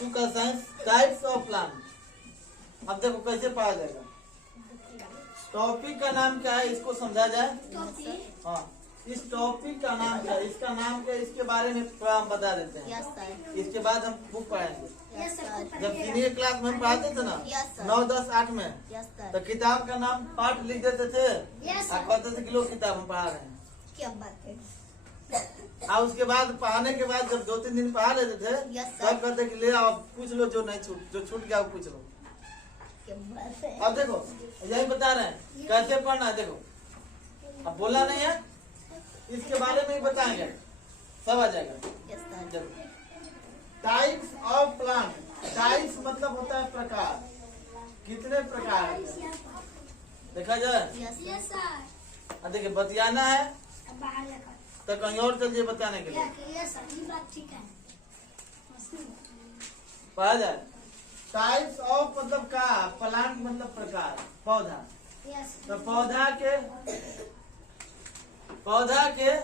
Topic का science types of plant. अब देखो कैसे पढ़ा जाएगा। टॉपिक का नाम क्या है इसको समझा जाए। हाँ, इस टॉपिक का नाम क्या है, इसका नाम क्या है, इसके बारे में थोड़ा हम बता देते हैं। इसके बाद हम बुक पढ़ाएंगे। जब सीनियर क्लास में हम पढ़ाते थे ना 9, 10, 8 में, तो किताब का नाम पाठ लिख देते थे और कहते थे कि लो किताब हम पढ़ा रहे हैं। क्या बात है। और उसके बाद पढ़ाने के बाद जब 2-3 दिन पढ़ा लेते थे तब कहते कि ले आओ पूछ लो, जो छूट गया वो पूछ लो। अब देखो यही बता रहे हैं कैसे पढ़ना है। देखो अब बोलना नहीं है, इसके बारे में ही बताएंगे, सब आ जाएगा। Types of plant. टाइप्स मतलब होता है प्रकार, कितने प्रकार देखा जाए। अब देखिए बतियाना है तो कहीं और चलिए बताने के लिए पढ़ा जाए। टाइप्स ऑफ मतलब का, प्लांट मतलब प्रकार, पौधा। तो पौधा के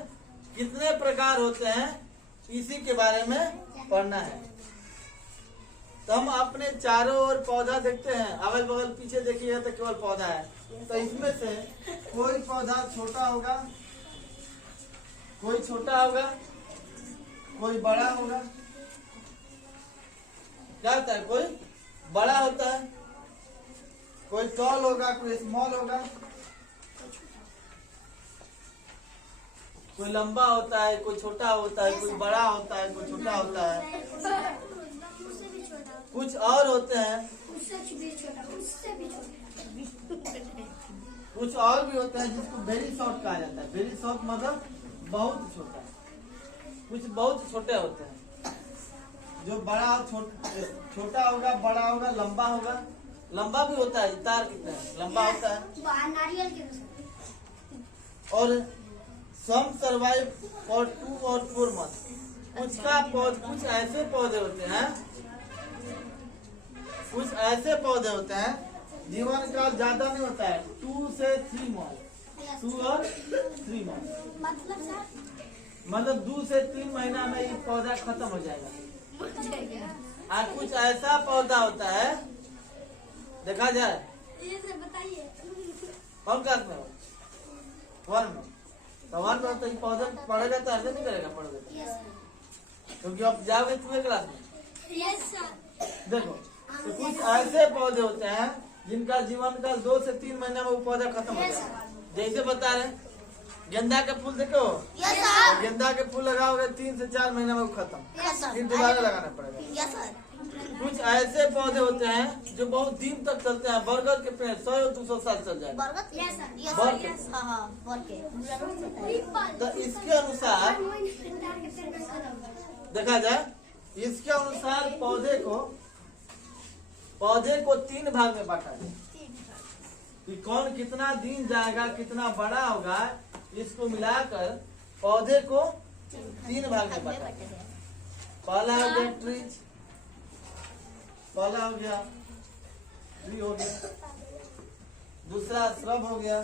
कितने प्रकार होते हैं इसी के बारे में पढ़ना है। तो हम अपने चारों ओर पौधा देखते हैं, अगल बगल पीछे देखिए तो केवल पौधा है। तो इसमें से कोई पौधा छोटा होगा, कोई छोटा होगा, कोई बड़ा होगा। क्या होता है, कोई बड़ा होता है, कोई टॉल होगा, कोई स्मॉल होगा, कोई लंबा होता है, कोई छोटा होता है, कोई बड़ा होता है, कोई छोटा होता है। कुछ और होते हैं, कुछ और भी होता है जिसको वेरी शॉर्ट कहा जाता है। वेरी शॉर्ट मतलब बहुत छोटा। कुछ बहुत छोटे होते हैं, जो बड़ा छोटा होगा, बड़ा होगा, लंबा होगा। लंबा भी होता है, तार कितना लंबा होता है। और सम सर्वाइव फॉर 2 और 4 मंथ। कुछ ऐसे पौधे होते हैं, कुछ ऐसे पौधे होते हैं जीवन काल ज्यादा नहीं होता है, 2 से 3 मंथ। 2 और 3 मंथ मतलब 2 से 3 महीना में ये पौधा खत्म हो जाएगा। और कुछ ऐसा पौधा होता है, देखा जाए कौन क्लास में हो, 1 में। तो 1 में तो ये पौधा पढ़ेगा तो ऐसे नहीं करेगा, पढ़ेगा क्योंकि आप जाओगे 2 क्लास में। देखो तो कुछ ऐसे पौधे होते हैं जिनका जीवन काल 2 से 3 महीना में वो पौधा खत्म हो जाएगा। जैसे बता रहे हैं गेंदा के फूल, देखो गेंदा के फूल लगाओगे 3 से 4 महीना में वो खत्म, फिर दोबारा लगाना पड़ेगा। कुछ ऐसे पौधे होते हैं जो बहुत दिन तक चलते हैं। बरगद के पेड़ 100 या 200 साल चल जाएगा। तो इसके अनुसार देखा जाए, इसके अनुसार पौधे को 3 भाग में बांटा जाए कि कौन कितना दिन जाएगा, कितना बड़ा होगा, इसको मिलाकर पौधे को 3 भाग में बांटा जाए। पहला हो गया ट्रीज, पहला हो गया ट्री हो गया, दूसरा श्रब हो गया,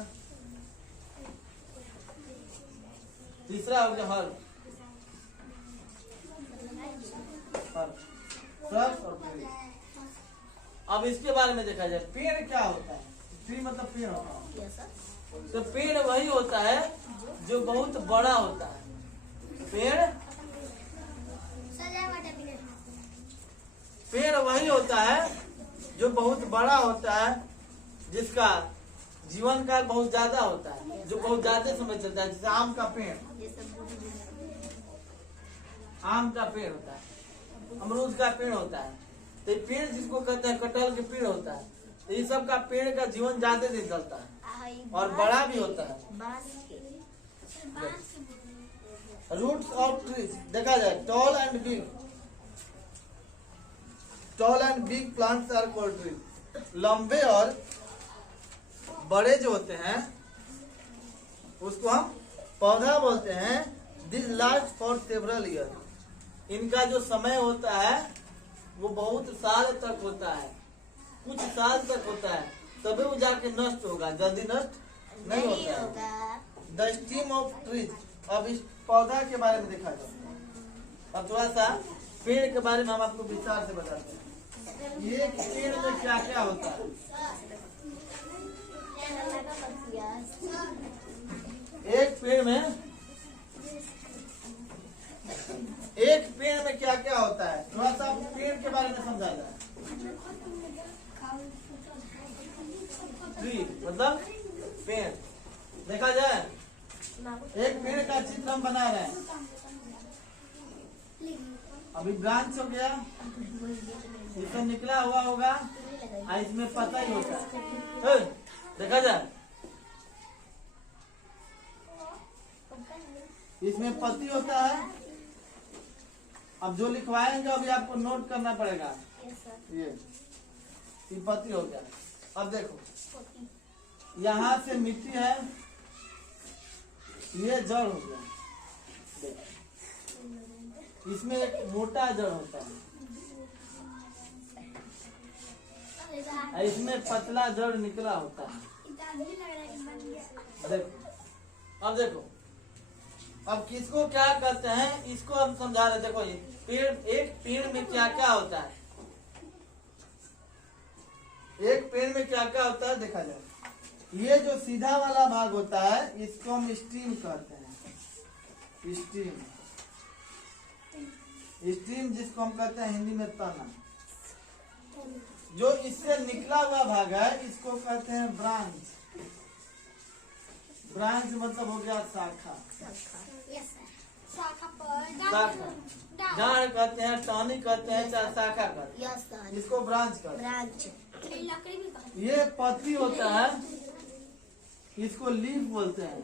तीसरा हो गया हर्ब। श्रब और ट्री। अब इसके बारे में देखा जाए, पेड़ क्या होता है। ट्री मतलब पेड़ होता है। तो पेड़ वही होता है जो बहुत बड़ा होता है। पेड़ वही होता है जो बहुत बड़ा होता है, जिसका जीवन काल बहुत ज्यादा होता है, जो बहुत ज्यादा समय चलता है। जैसे आम का पेड़ होता है, अमरूद का पेड़ होता है। तो पेड़ जिसको कहते हैं कटहल के पेड़ होता है। तो ये सब का पेड़ का जीवन ज्यादा दिन चलता है और बड़ा भी होता है। रूट्स ऑफ ट्रीज देखा जाए, tall and big plants are called trees. लंबे और बड़े जो होते हैं उसको हम पौधा बोलते हैं। This last for several year. इनका जो समय होता है वो बहुत साल तक होता है, कुछ साल तक होता है, तभी वो जाके नष्ट होगा, जल्दी नष्ट नहीं होता है। The steam of trees. अब इस पौधा के बारे में देखा जाए। अब थोड़ा सा पेड़ के बारे में हम आपको विस्तार से बताते हैं। एक पेड़ में क्या क्या होता है। एक पेड़ में क्या क्या होता है, थोड़ा सा पेड़ के बारे में समझा जाए। ट्री मतलब पेड़। देखा जाए, एक पेड़ का चित्र हम बना रहे हैं। अभी ब्रांच हो गया, इसमें निकला हुआ होगा, इसमें पता ही होता है। देखा जाए, इसमें पत्ती होता है। अब जो लिखवाएंगे अभी आपको नोट करना पड़ेगा। ये पत्ती हो गया। अब देखो, यहाँ से मिट्टी है, ये जड़ हो गया। इसमें एक मोटा जड़ होता है, इसमें पतला जड़ निकला होता है। देखो, अब देखो, अब किसको क्या कहते हैं इसको हम समझा रहे। देखो, ये पेड़, एक पेड़ में क्या क्या होता है। एक पेड़ में क्या क्या होता है देखा जाए। ये जो सीधा वाला भाग होता है इसको हम स्टीम कहते हैं। स्टीम जिसको हम कहते हैं हिंदी में तना। जो इससे निकला हुआ भाग है इसको कहते हैं ब्रांच। ब्रांच मतलब हो गया शाखा। डाल कहते हैं, टहनी कहते हैं, चाहे शाखा कहते हैं, इसको ब्रांच कहते हैं। ये पत्ती होता है, इसको लीफ बोलते हैं।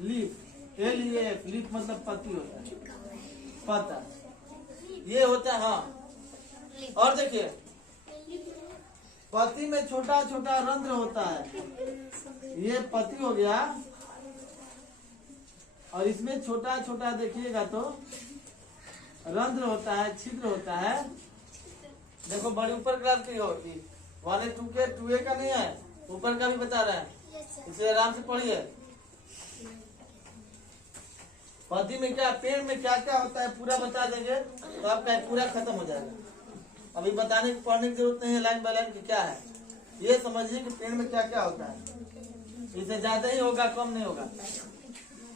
लीफ, LEAF, लीफ मतलब पत्ती होता है, पत्ता। ये होता है, हाँ। और देखिए, पत्ती में छोटा छोटा रंध्र होता है। ये पत्ती हो गया, और इसमें छोटा छोटा देखिएगा तो रंध्र होता है, छिद्र होता है। देखो, बड़ी ऊपर क्लास की होती, 1A 2A 2A का नहीं है, ऊपर का भी बता रहे हैं, इसे आराम से पढ़िए। पत्ती में क्या, पेड़ में क्या क्या होता है पूरा बता देंगे तो आपका पूरा खत्म हो जाएगा। अभी बताने की, पढ़ने की जरूरत नहीं है लाइन बाय लाइन की क्या है। ये समझिए कि पेड़ में क्या क्या होता है, इससे ज्यादा ही होगा, कम नहीं होगा।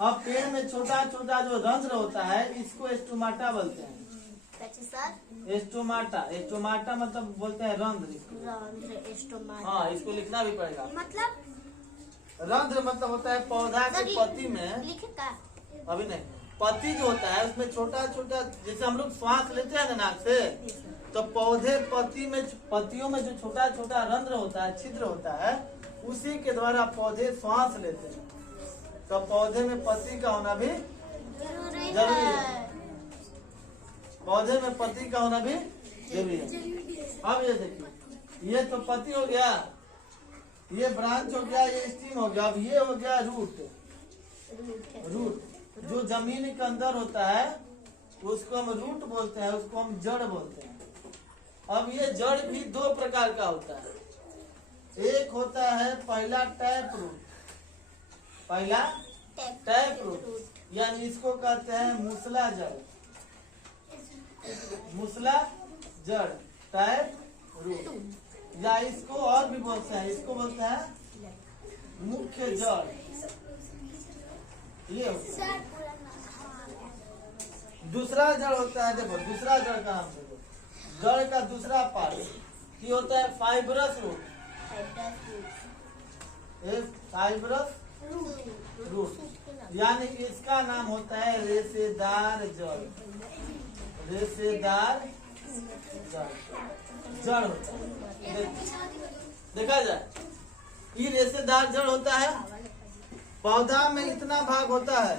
अब पेड़ में छोटा छोटा जो रंध्र होता है इसको स्टोमाटा बोलते हैं। स्टोमाटा मतलब बोलते हैं रंध्र। हाँ, इसको लिखना भी पड़ेगा। मतलब रंध्र मतलब होता है पौधा की पत्ती में, अभी नहीं, पत्ती जो होता है उसमें छोटा छोटा, जैसे हम लोग श्वास लेते हैं ना नाक से, तो पौधे पत्तियों में जो छोटा छोटा रंध्र होता है, छिद्र होता है, उसी के द्वारा पौधे श्वास लेते हैं। तो पौधे में पत्ती का होना भी जरूरी है। पौधे में पत्ती का होना भी जरूरी है। अब ये देखिए, ये तो पत्ती हो गया, ये ब्रांच हो गया, ये स्टीम हो गया। अब ये हो गया रूट। जो जमीन के अंदर होता है उसको हम रूट बोलते हैं, उसको हम जड़ बोलते हैं। अब ये जड़ भी दो प्रकार का होता है। एक होता है पहला टैप रूट। पहला टैप रूट, यानी इसको कहते हैं मूसला जड़। मूसला जड़, टैप रूट, या इसको और भी बोलते हैं, इसको बोलते हैं मुख्य जड़। ये दूसरा जड़ होता है। देखो, दूसरा जड़ का नाम देखो, जड़ का दूसरा पार्ट ये होता है फाइब्रस रूट। फाइब्रस रूट, यानी इसका नाम होता है रेशेदार जड़। रेशेदार जड़ होता है। देखा जाए, ये रेशेदार जड़ होता है। पौधा में इतना भाग होता है,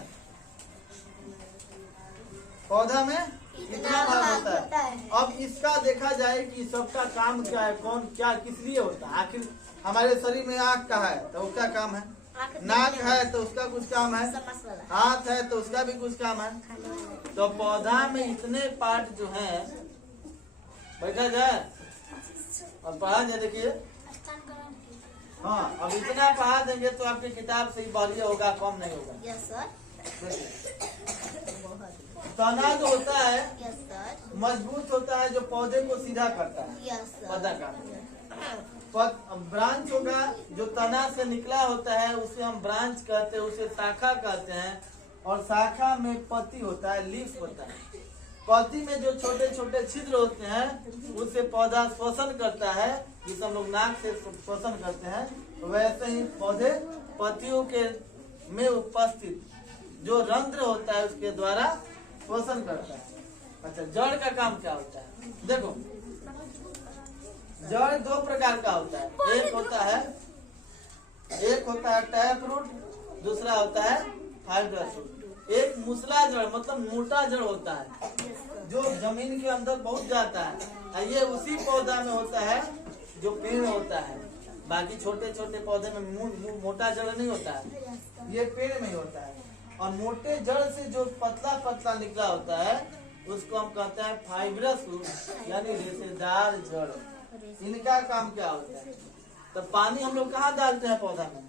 पौधा में इतना भाग होता है। अब इसका देखा जाए कि सबका काम क्या है, कौन क्या किस लिए होता है। आखिर हमारे शरीर में आँख का है तो उसका काम है, नाक है तो उसका कुछ काम है, हाथ है तो उसका भी कुछ काम है। तो पौधा में इतने पार्ट जो है, बैठा जाए और पढ़ा जाए। देखिए, हाँ, अब इतना पढ़ा देंगे तो आपकी किताब से ही बढ़िया होगा, कम नहीं होगा। तना जो होता है मजबूत होता है, जो पौधे को सीधा करता है, पौधा का। ब्रांच होगा जो तना से निकला होता है, उसे हम ब्रांच कहते हैं, उसे शाखा कहते हैं। और शाखा में पत्ती होता है, लीफ होता है। पत्ती में जो छोटे छोटे छिद्र होते हैं उससे पौधा श्वसन करता है, जिसे हम लोग नाक से श्वसन करते हैं। वैसे ही पौधे पत्तियों के में उपस्थित जो रंध्र होता है उसके द्वारा श्वसन करता है। अच्छा, जड़ का काम क्या होता है? देखो, जड़ दो प्रकार का होता है। एक होता है टैप रूट, दूसरा होता है फाइब्रस रूट। एक मुसला जड़ मतलब मोटा जड़ होता है जो जमीन के अंदर पहुंच जाता है। ये उसी पौधा में होता है जो पेड़ होता है। बाकी छोटे छोटे पौधे में मोटा जड़ नहीं होता है, ये पेड़ में ही होता है। और मोटे जड़ से जो पतला पतला निकला होता है उसको हम कहते हैं फाइब्रस रूट, यानी रेशेदार जड़। इनका काम क्या होता है? तो पानी हम लोग कहाँ डालते हैं? पौधा में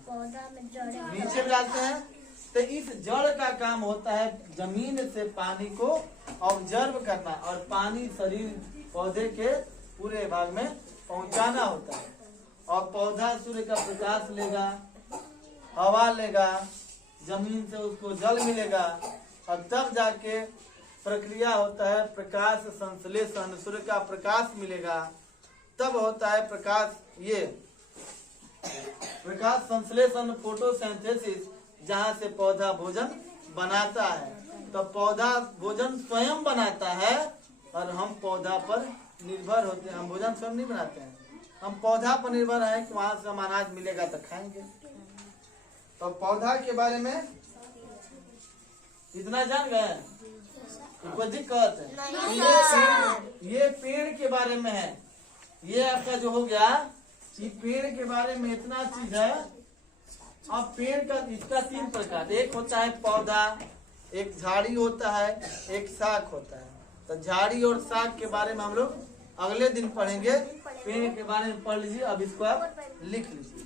नीचे डालते हैं। तो इस जड़ का काम होता है जमीन से पानी को ऑब्जर्व करना और पानी शरीर पौधे के पूरे भाग में पहुंचाना होता है। और पौधा सूर्य का प्रकाश लेगा, हवा लेगा, जमीन से उसको जल मिलेगा और तब जाके प्रक्रिया होता है प्रकाश संश्लेषण। सूर्य का प्रकाश मिलेगा तब होता है प्रकाश, ये प्रकाश संश्लेषण, फोटोसिंथेसिस, जहाँ से पौधा भोजन बनाता है। तो पौधा भोजन स्वयं बनाता है और हम पौधा पर निर्भर होते हैं। हम भोजन स्वयं नहीं बनाते हैं, हम पौधा पर निर्भर है कि वहां से हम अनाज मिलेगा तो खाएंगे। तो पौधा के बारे में इतना जान गए? कोई दिक्कत है? ये पेड़ के बारे में है। ये आपका जो हो गया, ये पेड़ के बारे में इतना चीज है। अब पेड़ का इसका तीन प्रकार, एक होता है पौधा, एक झाड़ी होता है, एक शाख होता है। तो झाड़ी और शाख के बारे में हम लोग अगले दिन पढ़ेंगे। पेड़ के बारे में पढ़ लीजिए, अब इसको आप लिख लीजिए।